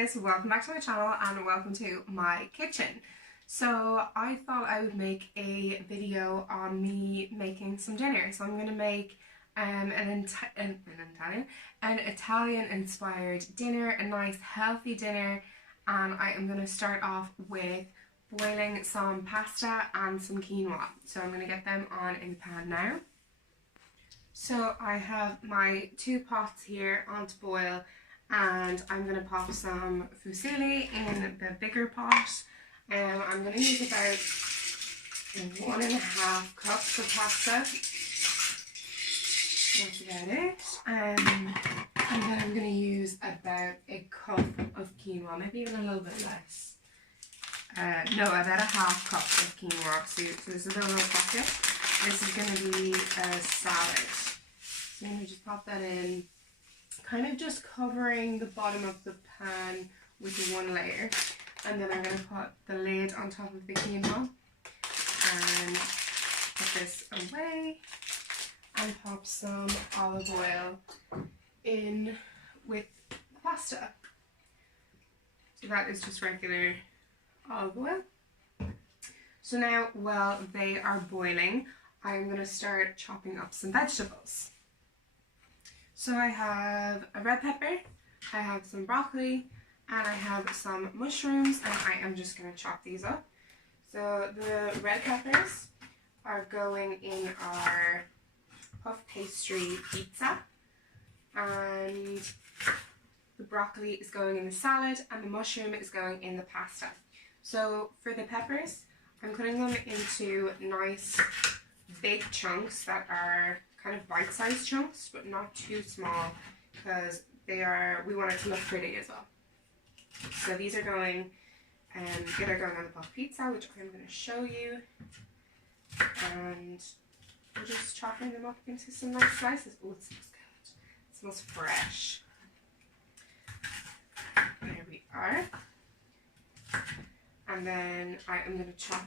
guys, welcome back to my channel and welcome to my kitchen. So I thought I would make a video on me making some dinner. So I'm going to make an Italian inspired dinner, a nice healthy dinner, and I am going to start off with boiling some pasta and some quinoa. So I'm going to get them on in the pan now. So I have my 2 pots here on to boil, and I'm going to pop some fusilli in the bigger pot. I'm going to use about 1.5 cups of pasta. That's about it. And then I'm going to use about a cup of quinoa, maybe even a little bit less. No, about a half cup of quinoa. So there's a little pocket. This is going to be a salad. So I'm going to just pop that in, kind of just covering the bottom of the pan with one layer. And then I'm going to put the lid on top of the quinoa and put this away and pop some olive oil in with the pasta. So that is just regular olive oil. So now while they are boiling, I'm going to start chopping up some vegetables. So I have a red pepper, I have some broccoli, and I have some mushrooms, and I am just going to chop these up. So the red peppers are going in our puff pastry pizza, and the broccoli is going in the salad, and the mushroom is going in the pasta. So for the peppers, I'm cutting them into nice big chunks that are kind of bite-sized chunks, but not too small, because we want it to look pretty as well. So these are going, either going on the puff pizza, which I'm going to show you, and we're just chopping them up into some nice slices. Oh, it smells good. It smells fresh. There we are. And then I am going to chop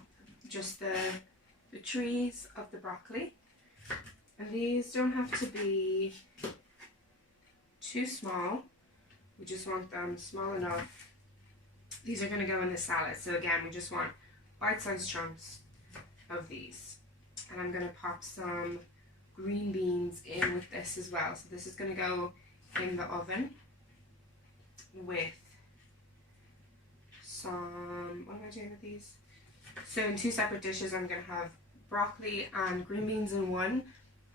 just the trees of the broccoli. And these don't have to be too small. We just want them small enough. These are going to go in the salad. So again, we just want bite-sized chunks of these. And I'm going to pop some green beans in with this as well. So this is going to go in the oven with some, what am I doing with these? So in 2 separate dishes, I'm going to have broccoli and green beans in one.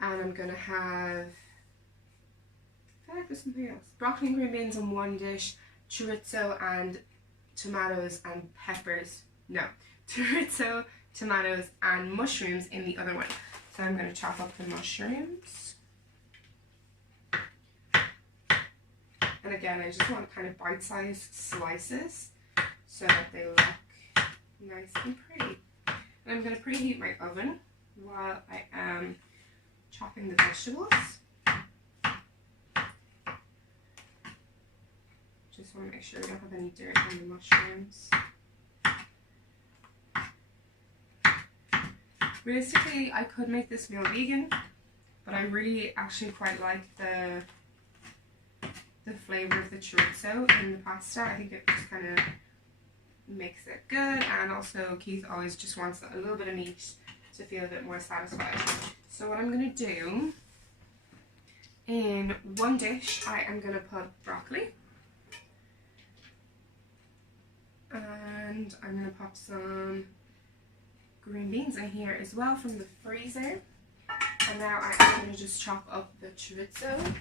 And I'm going to have, I feel like there's something else. Broccoli and green beans in one dish, chorizo and tomatoes and peppers. No, chorizo, tomatoes and mushrooms in the other one. So I'm going to chop up the mushrooms. And again, I just want kind of bite-sized slices so that they look nice and pretty. And I'm going to preheat my oven while I am chopping the vegetables. Just want to make sure we don't have any dirt on the mushrooms. Realistically, I could make this meal vegan, but I really actually quite like the flavour of the chorizo in the pasta. I think it just kind of makes it good, and also Keith always just wants a little bit of meat to feel a bit more satisfied. So what I'm going to do, in one dish I am going to put broccoli, and I'm going to pop some green beans in here as well from the freezer. And now I'm going to just chop up the chorizo.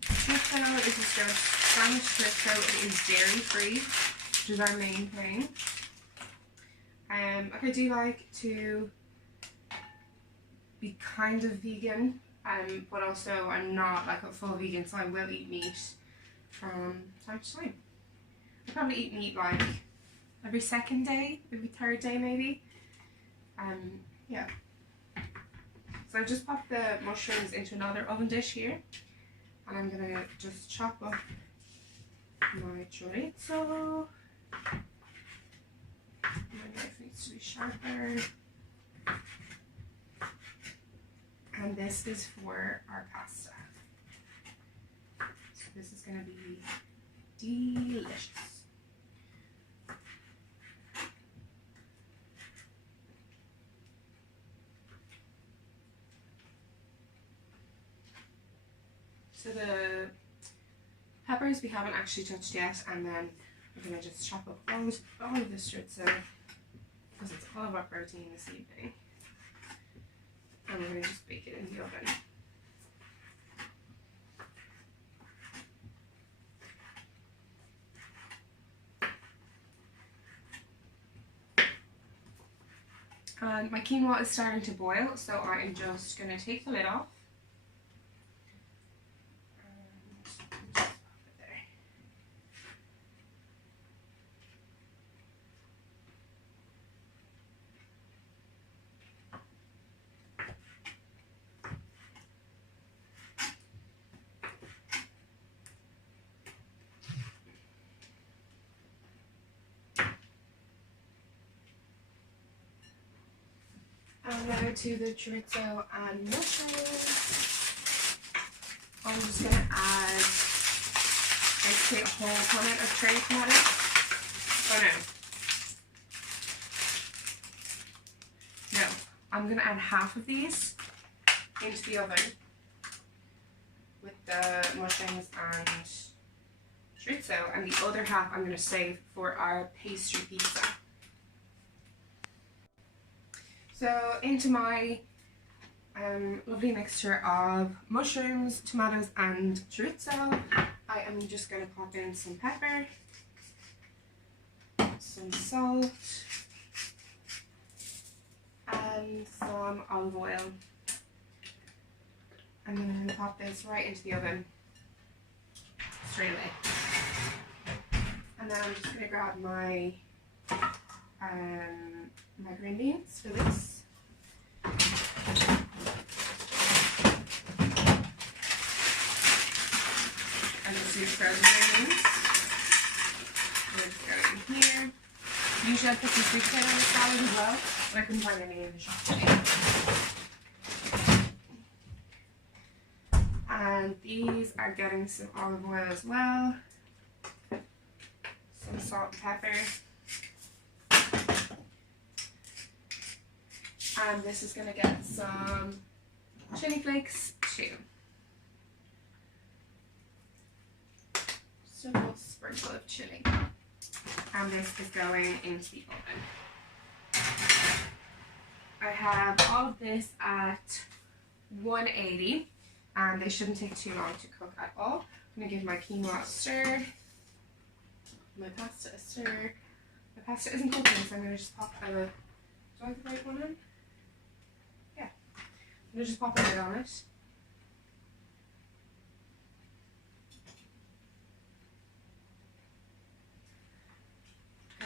Chorizo, this is just Spanish chorizo. It is dairy free, which is our main thing. I do like to be kind of vegan, but also I'm not like a full vegan, so I will eat meat from time to time. I probably eat meat like every 2nd day, every 3rd day maybe. Yeah. So I just popped the mushrooms into another oven dish here, and I'm gonna just chop up my chorizo. My knife needs to be sharper. And this is for our pasta. So this is going to be delicious. So the peppers we haven't actually touched yet, and then we're going to just chop up all of the chorizo because it's all of our protein this evening. And we're going to just bake it in the oven. And my quinoa is starting to boil, so I am just going to take the lid off. And now to the chorizo and mushrooms. I'm just going to add basically a whole punnet of cherry tomatoes. Oh no. No, I'm going to add half of these into the oven with the mushrooms and chorizo, and the other half I'm going to save for our pastry pizza. So into my lovely mixture of mushrooms, tomatoes and chorizo, I am just going to pop in some pepper, some salt and some olive oil. And then I'm going to pop this right into the oven straight away. And then I'm just going to grab my my green beans for this. And just use frozen green beans. We're just going in here. Usually I put some sweet potato on the salad as well, but I couldn't find any in the shop today. And these are getting some olive oil as well. Some salt and pepper. And this is going to get some chili flakes too. Just a little sprinkle of chili. And this is going into the oven. I have all of this at 180 and they shouldn't take too long to cook at all. I'm going to give my quinoa a stir, my pasta a stir. My pasta isn't cooking, so I'm going to just pop do I have the right one in? Yeah. I'm going to just pop a lid on it.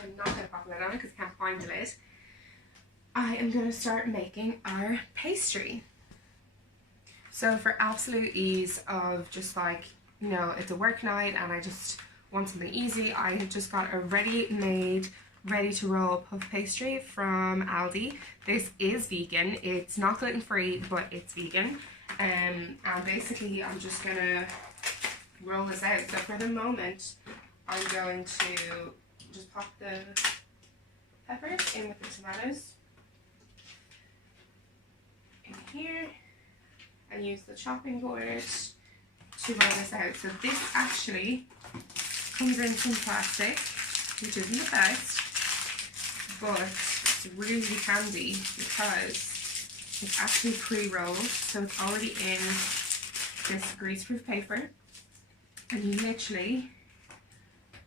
I'm not going to pop a lid on it because I can't find the lid. I am going to start making our pastry. So for absolute ease of just like, you know, it's a work night and I just want something easy, I have just got a ready-made, ready-to-roll puff pastry from Aldi. This is vegan. It's not gluten-free, but it's vegan. And basically I'm just going to roll this out. So for the moment, I'm going to just pop the peppers in with the tomatoes in here and use the chopping board to roll this out. So this actually comes in some plastic, which isn't the best, but it's really handy because it's actually pre-rolled, so it's already in this greaseproof paper, and you literally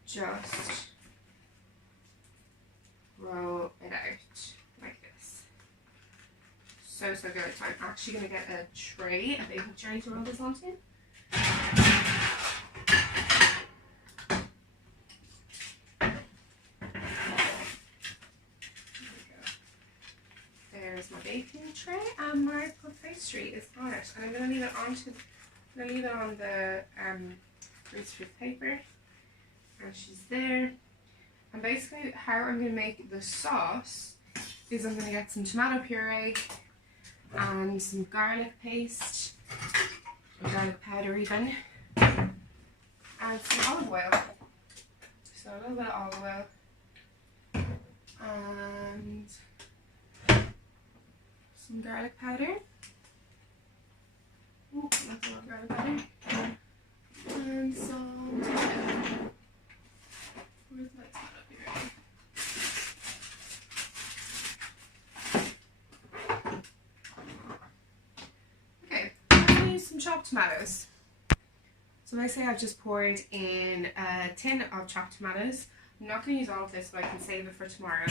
just roll it out like this. So good. So I'm actually going to get a tray, a baking tray to roll this onto. There's my baking tray and my puff pastry is on it. And I'm going to leave it on the greaseproof paper. And she's there. And basically how I'm going to make the sauce is I'm going to get some tomato puree and some garlic paste, or garlic powder even, and some olive oil. So a little bit of olive oil and some garlic powder. Ooh, that's a lot of garlic powder. And some tomato. Where's my tomato here? Okay, I'm going to use some chopped tomatoes. So basically I've just poured in a tin of chopped tomatoes. I'm not going to use all of this, but I can save it for tomorrow.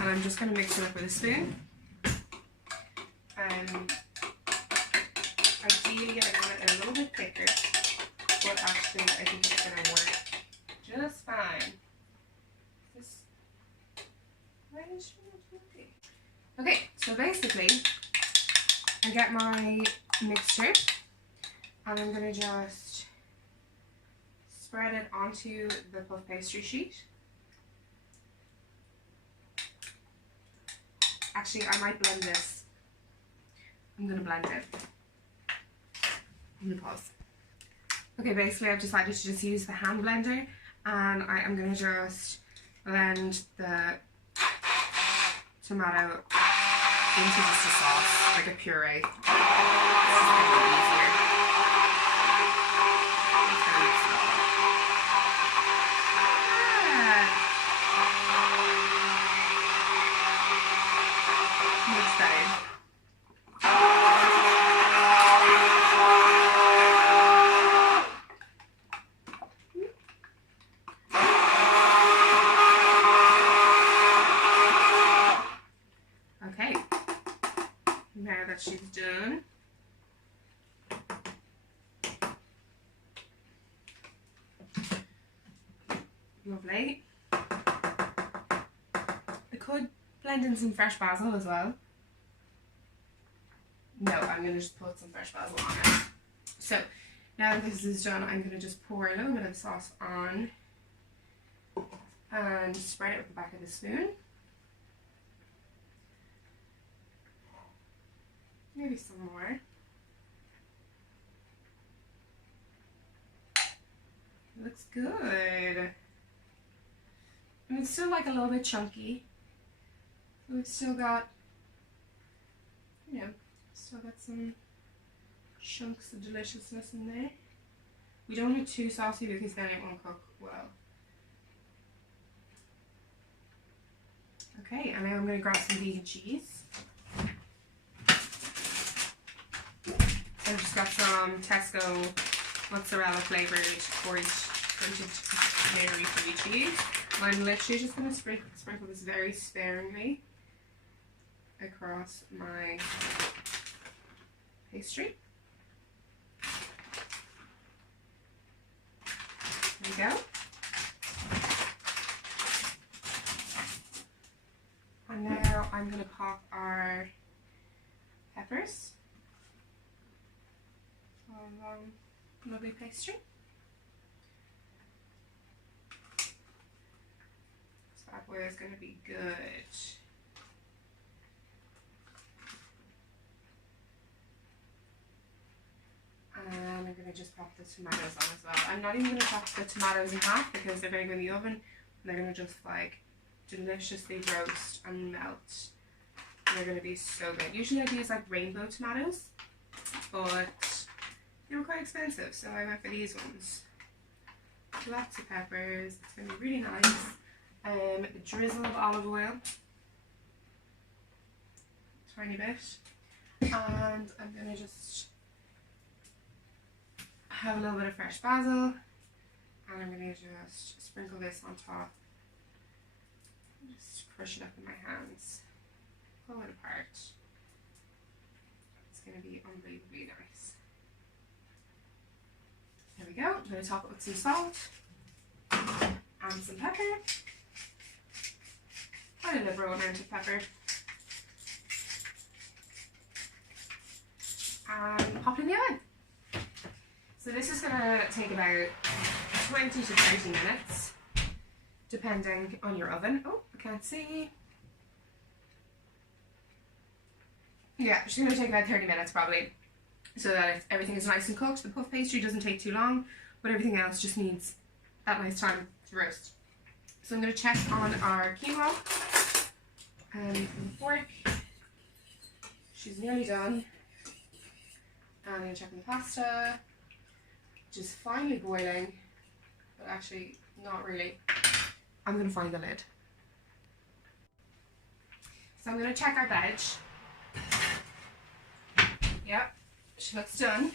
And I'm just going to mix it up with a spoon. Ideally I want it a little bit thicker, but actually I think it's going to work just fine. Okay, so basically I get my mixture and I'm going to just spread it onto the puff pastry sheet. Actually, I might blend this. I'm going to blend it. I'm going to pause. Okay, basically I've decided to just use the hand blender and I am going to just blend the tomato into just a sauce, like a puree. This is going to be easier. It's going to mix it all up. Mix that in. Okay, now that she's done, lovely. I could blend in some fresh basil as well. No, I'm going to just put some fresh basil on it. So now that this is done, I'm going to just pour a little bit of sauce on and spread it with the back of the spoon. Maybe some more. It looks good. And it's still like a little bit chunky. So we've still got, you know, still got some chunks of deliciousness in there. We don't want it too saucy because then it won't cook well. Okay, and now I'm going to grab some vegan cheese. I've just got some Tesco mozzarella flavoured grated dairy-free cheese. I'm literally just going to sprinkle this very sparingly across my pastry. There we go. And now I'm going to pop our peppers. Lovely pastry. This bad boy is going to be good. And I'm going to just pop the tomatoes on as well. I'm not even going to chop the tomatoes in half because they're going to go in the oven and they're going to just like deliciously roast and melt. And they're going to be so good. Usually I use like rainbow tomatoes, but they were quite expensive, so I went for these ones. Lots of peppers. It's going to be really nice. A drizzle of olive oil. Tiny bit. And I'm going to just have a little bit of fresh basil. And I'm going to just sprinkle this on top. Just crush it up in my hands. Pull it apart. It's going to be unbelievably nice. There we go. I'm going to top it with some salt and some pepper. Quite a liberal amount of pepper. And pop it in the oven. So this is going to take about 20 to 30 minutes, depending on your oven. Oh, I can't see. Yeah, she's going to take about 30 minutes probably, so that everything is nice and cooked. The puff pastry doesn't take too long, but everything else just needs that nice time to roast. So I'm going to check on our quinoa with a fork. She's nearly done. And I'm going to check on the pasta, which is finally boiling, but actually not really. I'm going to find the lid. So I'm going to check our veg. Yep, she looks done.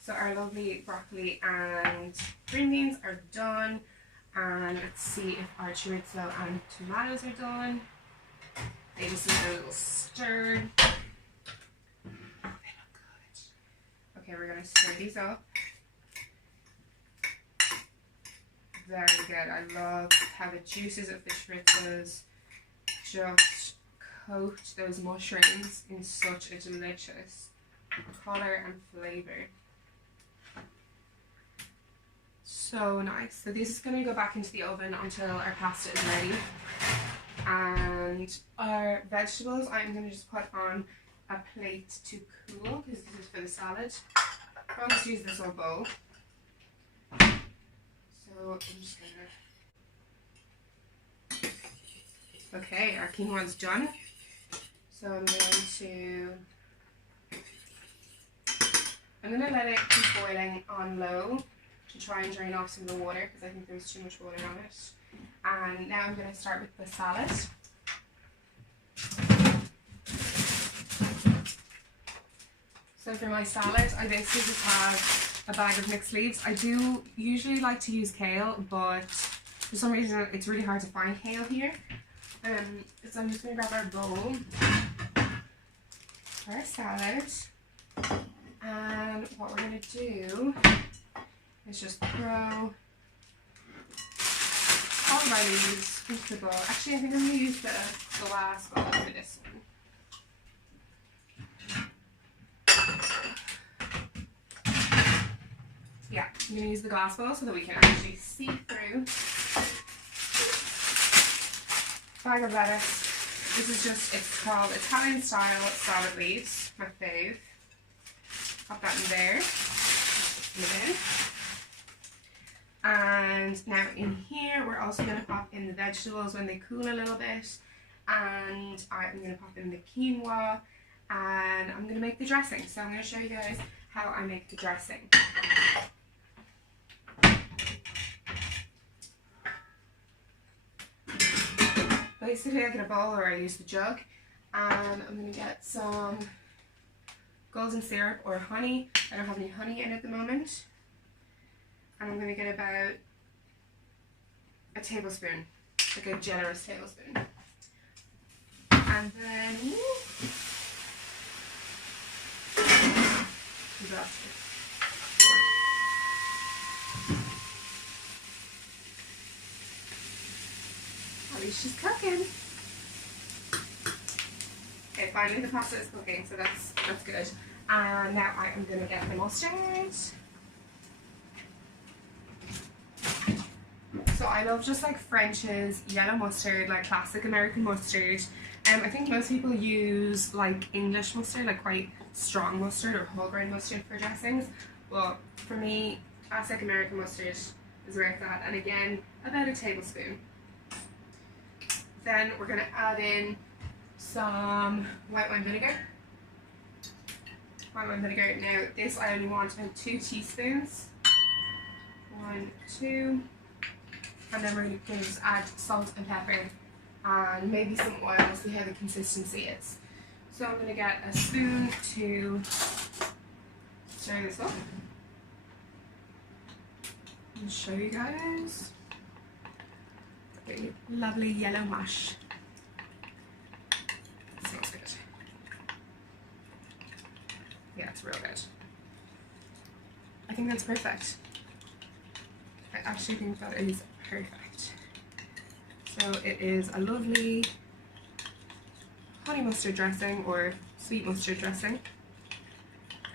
So our lovely broccoli and green beans are done. And let's see if our chorizo and tomatoes are done. They just need a little stir. They look good. Okay, we're going to stir these up. Very good. I love how the juices of the chorizos just coat those mushrooms in such a delicious colour and flavour. So nice. So this is going to go back into the oven until our pasta is ready. And our vegetables I'm going to just put on a plate to cool, because this is for the salad. I'll just use this old bowl. So I'm just going to... Okay, our quinoa's done. So I'm going to let it keep boiling on low to try and drain off some of the water, because I think there was too much water on it. And now I'm going to start with the salad. So for my salad, I basically just have a bag of mixed leaves. I do usually like to use kale, but for some reason it's really hard to find kale here. So I'm just going to grab our bowl for our salad. And what we're going to do is just throw all of my leaves into the bowl. Actually, I think I'm going to use the glass bowl for this one. Yeah, I'm going to use the glass bowl so that we can actually see through. Bag of lettuce. This is just, it's called Italian style salad leaves, my fave. Pop that in there. And now in here, we're also going to pop in the vegetables when they cool a little bit. And I'm going to pop in the quinoa. And I'm going to make the dressing. So I'm going to show you guys how I make the dressing. Basically, I get a bowl, or I use the jug, and I'm going to get some golden syrup or honey. I don't have any honey in at the moment. And I'm going to get about a tablespoon, like a generous tablespoon. And then, at least she's cooking. Okay, finally the pasta is cooking, so that's good. And now I am going to get the mustard. So I love just like French's yellow mustard, like classic American mustard. I think most people use like English mustard, like quite strong mustard or whole grain mustard for dressings. But for me, classic American mustard is where it's at. And again, about a tablespoon. Then we're going to add in some white wine vinegar. White wine vinegar. Now this I only want about 2 teaspoons. 1, 2. And then we're going to just add salt and pepper and maybe some oil, see how the consistency is. So I'm going to get a spoon to stir this up and show you guys. Lovely yellow mash. It smells good. Yeah, it's real good. I think that's perfect. I actually think that is perfect. So it is a lovely honey mustard dressing or sweet mustard dressing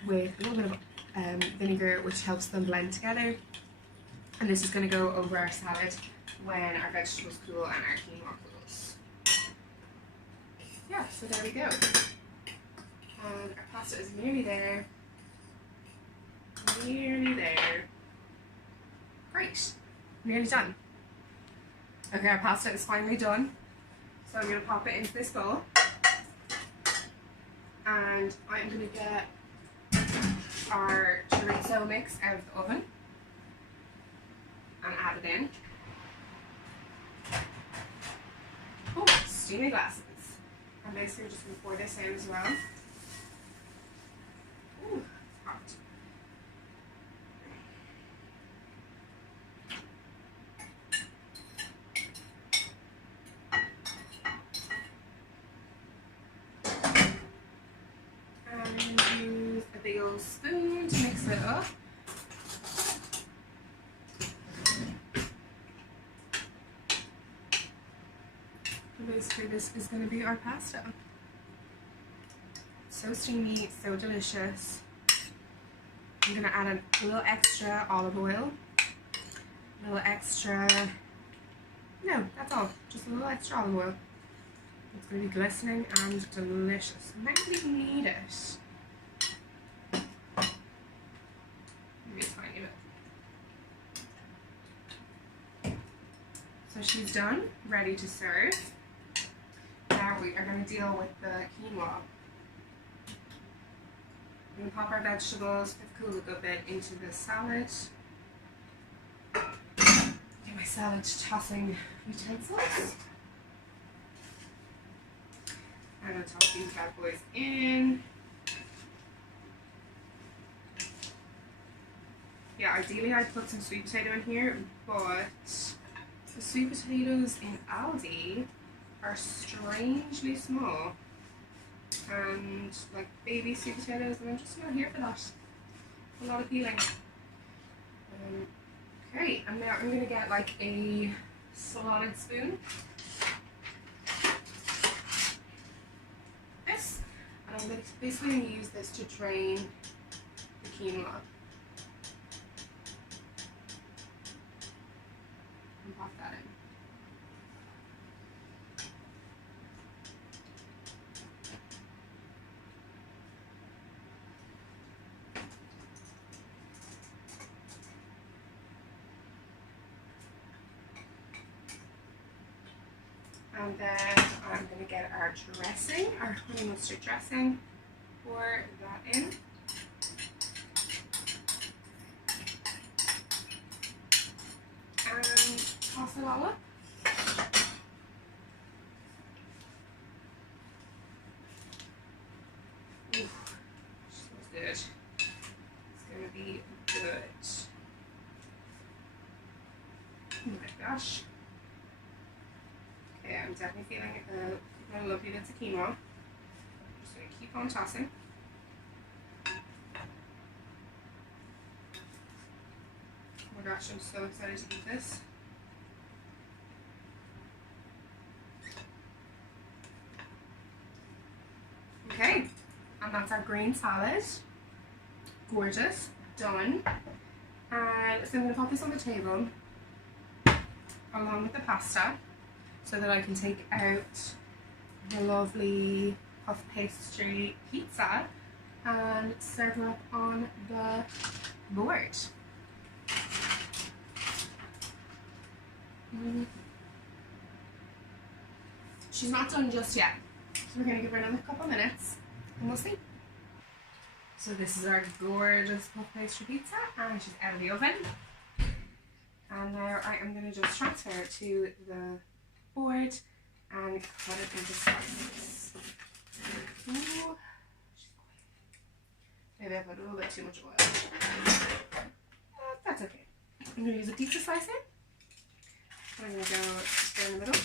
with a little bit of vinegar, which helps them blend together. And this is going to go over our salad when our vegetables cool and our quinoa cools. Yeah, so there we go. And our pasta is nearly there. Nearly there. Great. Nearly done. Okay, our pasta is finally done. So I'm going to pop it into this bowl. And I'm going to get our chorizo mix out of the oven and add it in. Oh, steamy glasses. And basically just going to pour this in as well. Ooh, it's hot. And use a big old spoon to mix it up. Basically this is going to be our pasta. So steamy, so delicious. I'm going to add a little extra olive oil, a little extra, no, that's all, just a little extra olive oil. It's going to be glistening and delicious. I might not even need it. Maybe a tiny bit. So she's done, ready to serve. Now we are going to deal with the quinoa. We're going to pop our vegetables, cool a good bit, into the salad. Get my salad tossing utensils. I'm going to toss these bad boys in. Yeah, ideally I'd put some sweet potato in here, but the sweet potatoes in Aldi are strangely small and like baby sweet potatoes, and I'm just not here for that. A lot of peeling. Okay, and now I'm going to get like a salad spoon. This, and I'm basically going to use this to drain the quinoa. And pop that in. And then I'm going to get our dressing, our honey mustard dressing, pour that in. And toss it all up. Ooh, smells good. It's going to be good. Oh my gosh. Okay, I'm definitely feeling a lovely bits of quinoa. I'm just going to keep on tossing. Oh my gosh, I'm so excited to eat this. Okay, and that's our green salad. Gorgeous, done. And so I'm going to pop this on the table along with the pasta, so that I can take out the lovely puff pastry pizza and serve it up on the board. She's not done just yet, so we're going to give her another couple minutes and we'll see. So this is our gorgeous puff pastry pizza, and she's out of the oven. And now I am going to just transfer it to the board and cut it into slices. Ooh. Maybe I put a little bit too much oil. That's okay. I'm going to use a pizza slicer. I'm going to go down the middle.